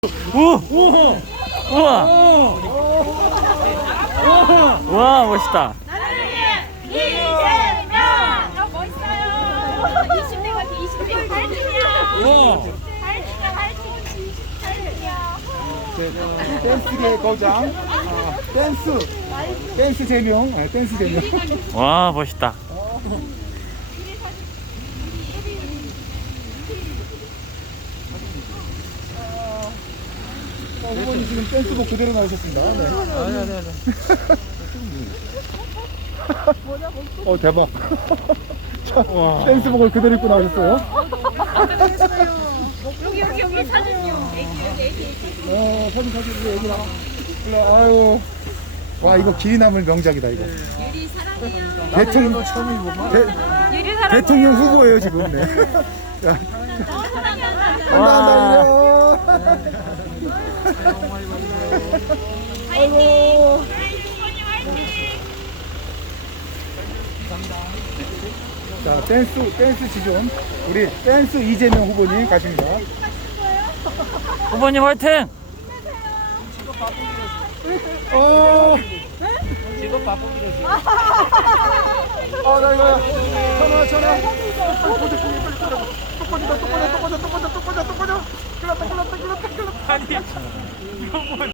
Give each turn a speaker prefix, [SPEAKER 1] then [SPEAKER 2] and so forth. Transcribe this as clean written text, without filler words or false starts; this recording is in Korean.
[SPEAKER 1] 오! 우와! 우와, 멋있다.
[SPEAKER 2] 이재명! 멋있어요. 20대 같아, 20대. 발등이야. 발등이야.
[SPEAKER 3] 댄스계 거장, 댄스 제명, 댄스 제명.
[SPEAKER 1] 와, 멋있다.
[SPEAKER 3] 후보님 지금 댄스복 그대로 나오셨습니다. 네. 대박. 자, 댄스복을 그대로 입고 나오셨어요.
[SPEAKER 2] 여기 사진요. 애기.
[SPEAKER 3] 사진 여기 나와. 그래, 아유. 와, 이거 길이 남을 명작이다, 이거.
[SPEAKER 2] 유리 사랑해요.
[SPEAKER 3] 대통령,
[SPEAKER 2] 유리 사랑해요.
[SPEAKER 3] 대통령 후보예요, 지금. 네. 자, 한다. 아이고. 자, 댄스 지존. 우리 댄스 이재명 후보님 가십니다.
[SPEAKER 1] 후보님 화이팅!
[SPEAKER 3] 직업 바꾸기로 나 이거 전화. 또 꺼져.